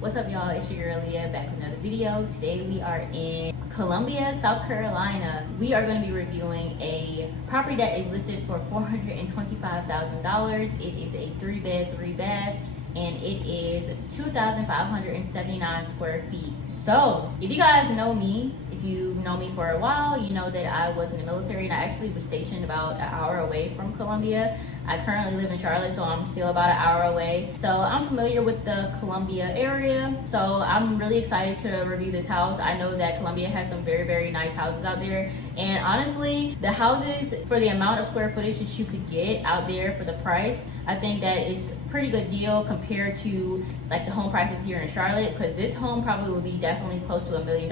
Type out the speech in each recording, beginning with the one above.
What's up, y'all? It's your girl Aaliyah back with another video. Today we are in Columbia, South Carolina. We are going to be reviewing a property that is listed for $425,000. It is a 3-bed, 3-bath, and it is 2,579 square feet. So if you guys know me, if you've known me for a while, you know that I was in the military and I actually was stationed about an hour away from Columbia. I currently live in Charlotte, so I'm still about an hour away. So I'm familiar with the Columbia area. So I'm really excited to review this house. I know that Columbia has some very, very nice houses out there. And honestly, the houses, for the amount of square footage that you could get out there for the price, I think that it's a pretty good deal compared to like the home prices here in Charlotte, because this home probably will be definitely close to $1 million.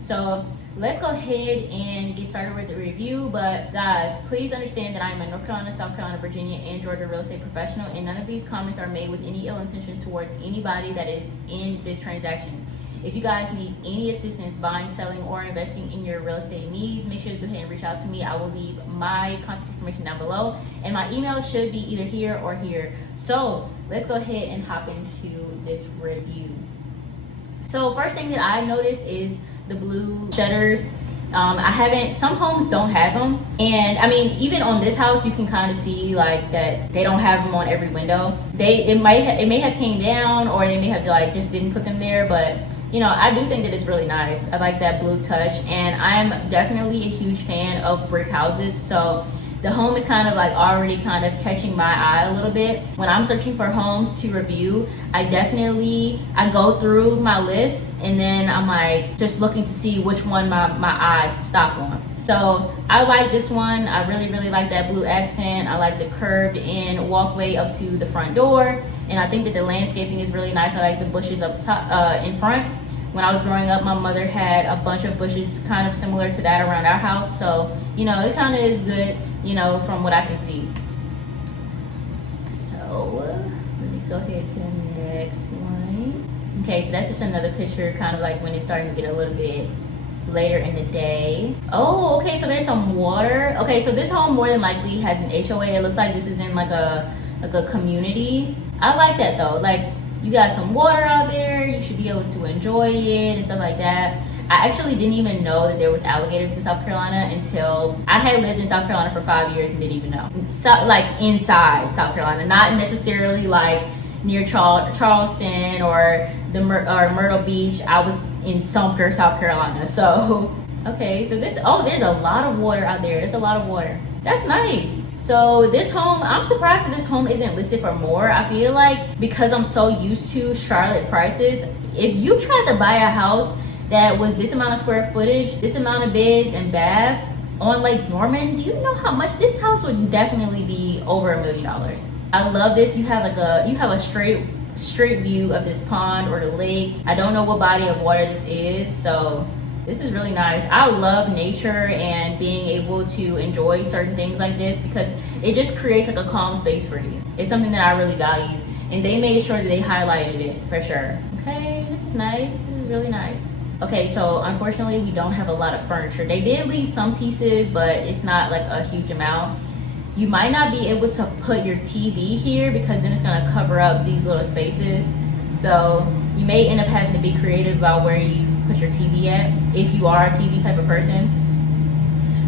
So let's go ahead and get started with the review. But guys, please understand that I am a North Carolina, South Carolina, Virginia, and Georgia real estate professional, and none of these comments are made with any ill intentions towards anybody that is in this transaction. If you guys need any assistance buying, selling, or investing in your real estate needs, make sure to go ahead and reach out to me. I will leave my contact information down below, and my email should be either here or here. So let's go ahead and hop into this review. So first thing that I noticed is the blue shutters. Some homes don't have them, and I mean, even on this house you can kind of see like that they don't have them on every window. It may have came down, or they may have like just didn't put them there, but you know, I do think that it's really nice. I like that blue touch, and I'm definitely a huge fan of brick houses. So the home is kind of like already kind of catching my eye a little bit. When I'm searching for homes to review, I go through my list, and then I'm like just looking to see which one my eyes stop on. So I like this one. I really, really like that blue accent. I like the curved in walkway up to the front door. And I think that the landscaping is really nice. I like the bushes up top, in front. When I was growing up, my mother had a bunch of bushes kind of similar to that around our house. So, you know, it kind of is good, you know, from what I can see. So let me go ahead to the next one. Okay, so that's just another picture, kind of like when it's starting to get a little bit later in the day. Oh, okay, so there's some water. Okay, so this home more than likely has an HOA. It looks like this is in like a community. I like that though. Like, you got some water out there, you should be able to enjoy it and stuff like that. I actually didn't even know that there was alligators in South Carolina until I had lived in South Carolina for 5 years and didn't even know. So, like inside South Carolina, not necessarily like near Charleston or Myrtle Beach. I was in Sumter, South Carolina. So, okay, so there's a lot of water out there. There's a lot of water. That's nice. So this home, I'm surprised that this home isn't listed for more. I feel like because I'm so used to Charlotte prices, if you tried to buy a house that was this amount of square footage, this amount of beds and baths on Lake Norman, do you know how much this house would definitely be over $1 million? I love this. You have a straight view of this pond or the lake. I don't know what body of water this is, so this is really nice. I love nature and being able to enjoy certain things like this because it just creates like a calm space for you. It's something that I really value, and they made sure that they highlighted it for sure. Okay, this is nice. This is really nice. Okay, so unfortunately we don't have a lot of furniture. They did leave some pieces, but it's not like a huge amount. You might not be able to put your TV here because then it's gonna cover up these little spaces. So you may end up having to be creative about where you put your TV at if you are a TV type of person.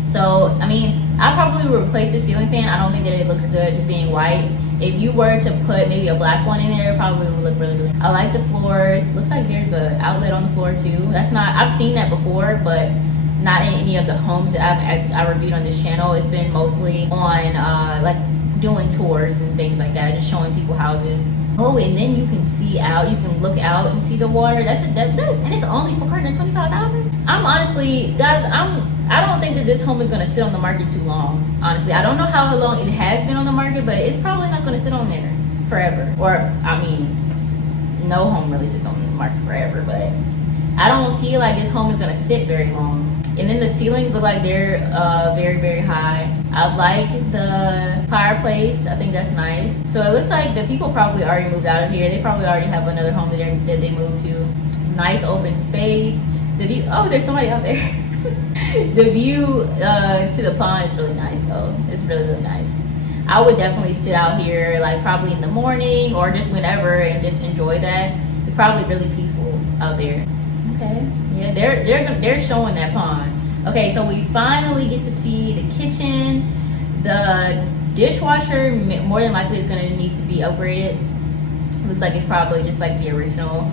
So, I mean, I probably would replace the ceiling fan. I don't think that it looks good just being white. If you were to put maybe a black one in there, it probably would look really, really. I like the floors. Looks like there's an outlet on the floor too. I've seen that before, but not in any of the homes that I reviewed on this channel. It's been mostly on like doing tours and things like that, just showing people houses. Oh, and then you can see out. You can look out and see the water. And it's only $425,000. I'm honestly, guys, I don't think that this home is gonna sit on the market too long. Honestly, I don't know how long it has been on the market, but it's probably not gonna sit on there forever. Or I mean, no home really sits on the market forever, but I don't feel like this home is gonna sit very long. And then the ceilings look like they're very, very high. I like the fireplace. I think that's nice. So it looks like the people probably already moved out of here. They probably already have another home that they moved to. Nice open space. The view, oh, there's somebody out there. The view to the pond is really nice though. It's really, really nice. I would definitely sit out here like probably in the morning or just whenever and just enjoy that. It's probably really peaceful out there. Okay, yeah, they're showing that pond. Okay, so we finally get to see the kitchen. The dishwasher more than likely is going to need to be upgraded. Looks like it's probably just like the original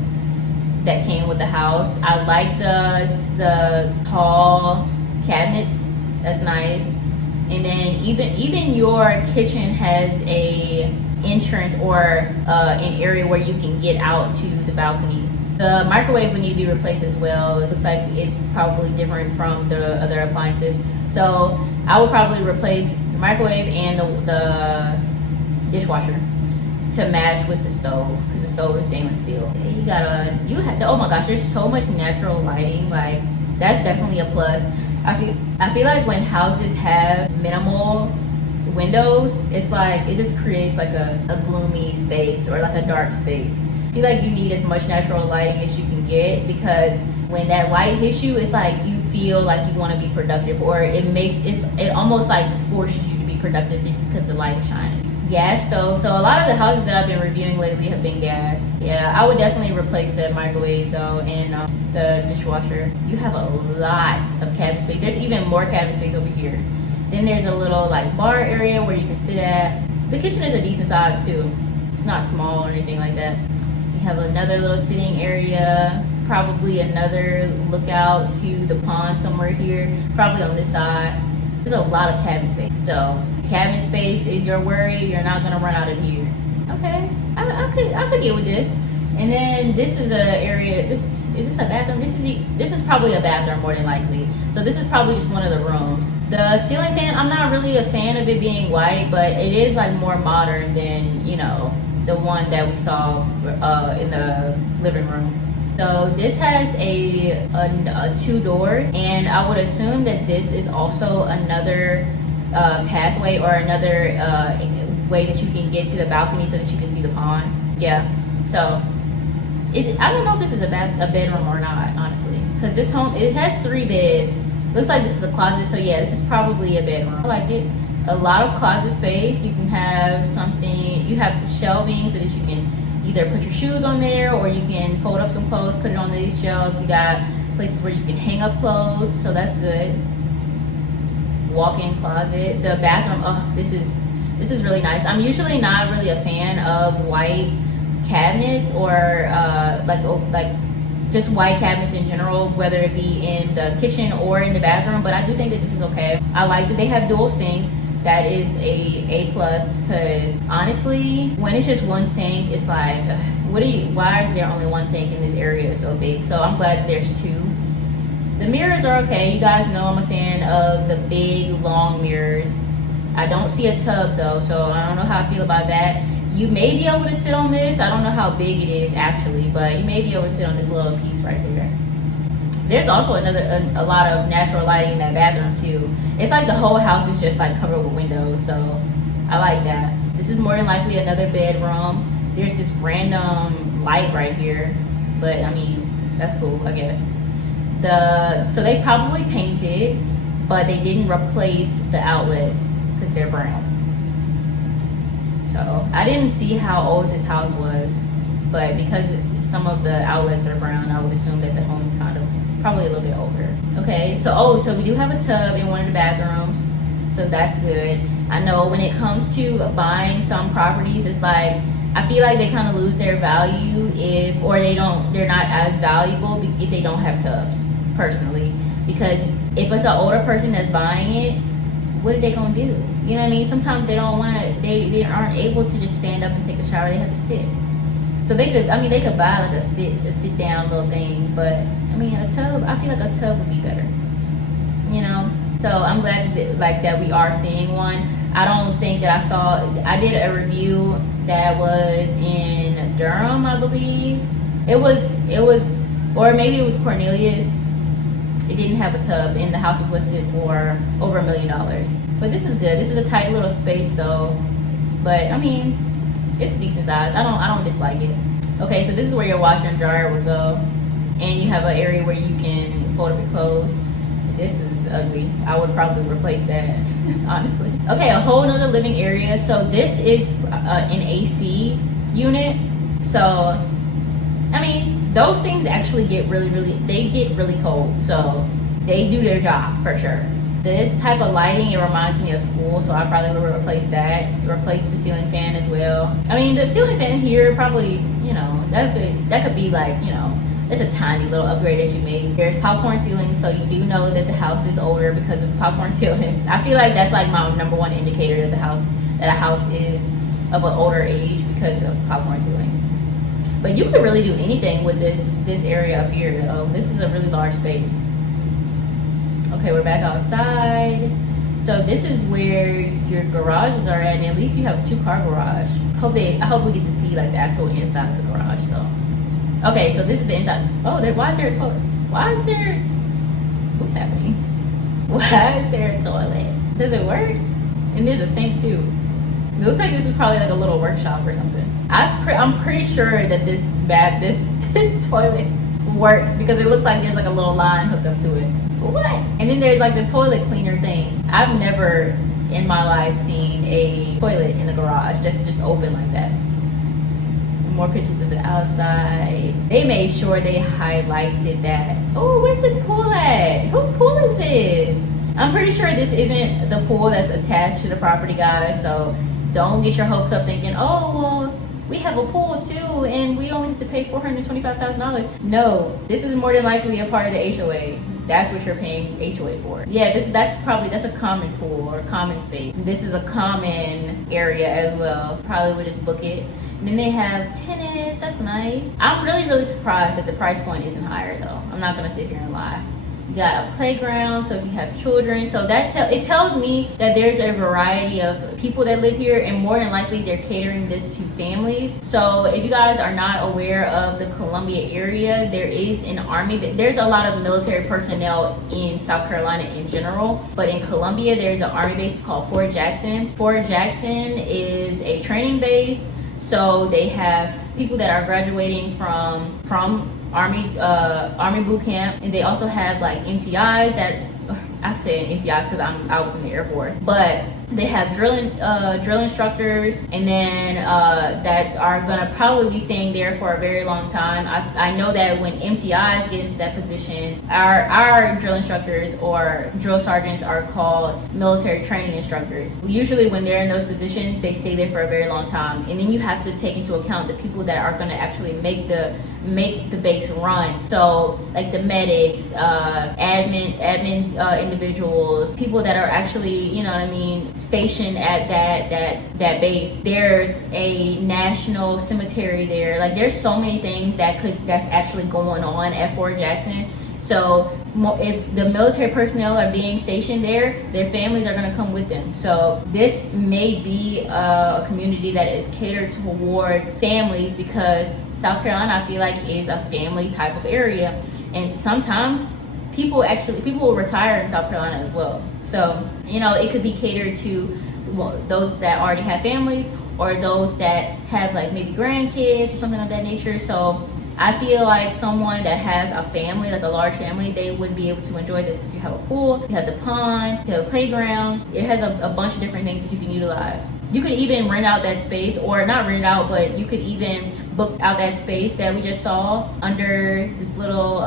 that came with the house. I like the tall cabinets. That's nice. And then even your kitchen has a entrance or an area where you can get out to the balcony. The microwave would need to be replaced as well. It looks like it's probably different from the other appliances. So I would probably replace the microwave and the dishwasher to match with the stove, because the stove is stainless steel. Oh my gosh, there's so much natural lighting. Like, that's definitely a plus. I feel like when houses have minimal windows, it's like it just creates like a gloomy space or like a dark space. I feel like you need as much natural lighting as you can get, because when that light hits you, it's like you feel like you want to be productive, or it almost like forces you to be productive because the light is shining. Gas stove. So a lot of the houses that I've been reviewing lately have been gas. Yeah, I would definitely replace the microwave though, and the dishwasher. You have a lot of cabinet space. There's even more cabinet space over here. Then there's a little like bar area where you can sit at. The kitchen is a decent size too. It's not small or anything like that. You have another little sitting area, probably another lookout to the pond somewhere here, probably on this side. There's a lot of cabinet space. So cabinet space is your worry. You're not gonna run out of here. Okay, I could get with this. And then this is a area. Is this a bathroom? This is probably a bathroom more than likely. So this is probably just one of the rooms. The ceiling fan, I'm not really a fan of it being white, but it is like more modern than, you know, the one that we saw in the living room. So this has a 2 doors, and I would assume that this is also another pathway or another way that you can get to the balcony so that you can see the pond. Yeah. So I don't know if this is a bedroom or not, honestly, because this home, it has 3 beds. Looks like this is a closet, so yeah, this is probably a bedroom. I like it. A lot of closet space. You can have something. You have shelving so that you can either put your shoes on there, or you can fold up some clothes, put it on these shelves. You got places where you can hang up clothes, so that's good. Walk-in closet. The bathroom, oh, this is really nice. I'm usually not really a fan of white cabinets or like just white cabinets in general, whether it be in the kitchen or in the bathroom, but I do think that this is okay. I like that they have dual sinks. That is a plus, because honestly, when it's just one sink, it's like, why is there only one sink in this area so big? So I'm glad there's 2. The mirrors are okay. You guys know I'm a fan of the big, long mirrors. I don't see a tub though, so I don't know how I feel about that. You may be able to sit on this. I don't know how big it is actually, but you may be able to sit on this little piece right there. There's also a lot of natural lighting in that bathroom too. It's like the whole house is just like covered with windows, so I like that. This is more than likely another bedroom. There's this random light right here, but I mean, that's cool, I guess. So they probably painted, but they didn't replace the outlets because they're brown. So I didn't see how old this house was, but because some of the outlets are brown, I would assume that the home is kind of probably a little bit older. Okay, so we do have a tub in one of the bathrooms, so that's good. I know when it comes to buying some properties, it's like I feel like they kind of lose their value they're not as valuable if they don't have tubs, personally, because if it's an older person that's buying it, what are they gonna do? You know what I mean? Sometimes they aren't able to just stand up and take a shower. They have to sit. So they could buy like a sit down little thing, but I mean, a tub, I feel like a tub would be better, you know? So I'm glad that we are seeing one. I don't think that I did a review that was in Durham, I believe. It was, or maybe it was Cornelius. It didn't have a tub, and the house was listed for over $1 million. But this is good. This is a tight little space though. But I mean, it's decent size. I don't dislike it. Okay, so this is where your washer and dryer would go. And you have an area where you can fold up your clothes. This is ugly. I would probably replace that, honestly. Okay, a whole nother living area. So this is an AC unit. So I mean, those things actually get they get really cold. So they do their job for sure. This type of lighting, it reminds me of school, so I probably would replace that. Replace the ceiling fan as well. I mean, the ceiling fan here probably, you know, that could be like, you know, it's a tiny little upgrade that you made. There's popcorn ceilings, so you do know that the house is older because of the popcorn ceilings. I feel like that's like my number one indicator that a house is of an older age because of popcorn ceilings. But you could really do anything with this area up here though. This is a really large space. Okay, we're back outside. So this is where your garages are at, and at least you have a 2-car garage. I hope we get to see like the actual inside of the garage though. Okay, so this is the inside. Oh, why is there a toilet? What's happening? Why is there a toilet? Does it work? And there's a sink too. It looks like this was probably like a little workshop or something. I'm pretty sure that this toilet works because it looks like there's like a little line hooked up to it. What? And then there's like the toilet cleaner thing. I've never in my life seen a toilet in the garage just open like that. More pictures of the outside. They made sure they highlighted that. Oh, where's this pool at? Whose pool is this? I'm pretty sure this isn't the pool that's attached to the property, guys. So don't get your hopes up thinking, oh, well, we have a pool too and we only have to pay $425,000. No, this is more than likely a part of the HOA. That's what you're paying HOA for. Yeah, that's a common pool or common space. This is a common area as well. Probably would just book it. And then they have tennis. That's nice. I'm really surprised that the price point isn't higher though. I'm not gonna sit here and lie. You got a playground, so if you have children, so it tells me that there's a variety of people that live here, and more than likely they're catering this to families. So if you guys are not aware of the Columbia area, there is an army. There's a lot of military personnel in South Carolina in general, but in Columbia there's an army base called Fort Jackson. Fort Jackson is a training base. So they have people that are graduating from Army boot camp, and they also have like MTIs that I say MTIs because I was in the Air Force, but they have drill instructors, and then that are gonna probably be staying there for a very long time. I know that when MTIs get into that position, our drill instructors or drill sergeants are called military training instructors. Usually when they're in those positions, they stay there for a very long time, and then you have to take into account the people that are gonna actually make the base run. So like the medics, admin individuals, people that are actually, you know what I mean, stationed at that base. There's a national cemetery there. Like there's so many things that's actually going on at Fort Jackson. So if the military personnel are being stationed there, their families are going to come with them. So this may be a community that is catered towards families, because South Carolina, I feel like, is a family type of area. And sometimes people will retire in South Carolina as well. So, you know, it could be catered to those that already have families, or those that have like maybe grandkids or something of that nature. So I feel like someone that has a family, like a large family, they would be able to enjoy this, because you have a pool, you have the pond, you have a playground. It has a bunch of different things that you can utilize. You could even rent out that space, or not rent it out, but you could even book out that space that we just saw under this little,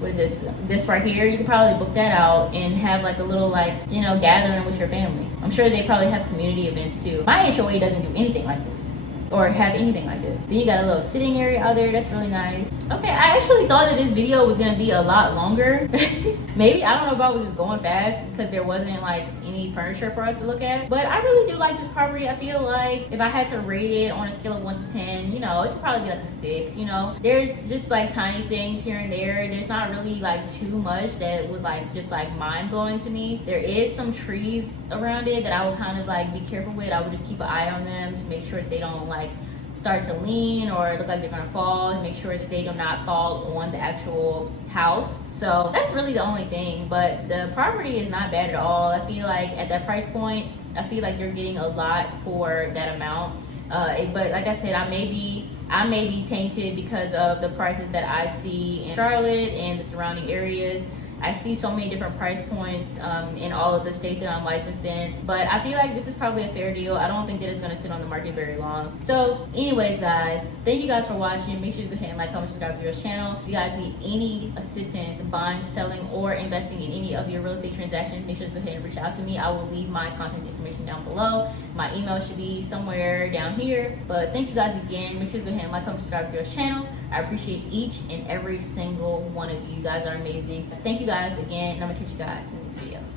what is this? This right here. You could probably book that out and have like a little, like, you know, gathering with your family. I'm sure they probably have community events too. My HOA doesn't do anything like this, or have anything like this. Then you got a little sitting area out there. That's really nice. Okay, I actually thought that this video was gonna be a lot longer. Maybe, I don't know if I was just going fast because there wasn't like any furniture for us to look at. But I really do like this property. I feel like if I had to rate it on a scale of 1 to 10, you know, it could probably be like a 6, you know. There's just like tiny things here and there. There's not really like too much that was like just like mind-blowing to me. There is some trees around it that I would kind of like be careful with. I would just keep an eye on them to make sure that they don't like start to lean or look like they're gonna fall, and make sure that they do not fall on the actual house. So that's really the only thing, but the property is not bad at all. I feel like at that price point, I feel like you're getting a lot for that amount. But like I said, I may be tainted because of the prices that I see in Charlotte and the surrounding areas. I see so many different price points in all of the states that I'm licensed in, but I feel like this is probably a fair deal. I don't think that it's going to sit on the market very long. So anyways, guys, thank you guys for watching. Make sure to go ahead and like, comment, subscribe to your channel. If you guys need any assistance buying, selling, or investing in any of your real estate transactions, make sure to go ahead and reach out to me. I will leave my contact information down below. My email should be somewhere down here. But thank you guys again. Make sure to go ahead and like, comment, subscribe to your channel. I appreciate each and every single one of you. You guys are amazing. Thank you guys again, and I'm gonna catch you guys in the next video.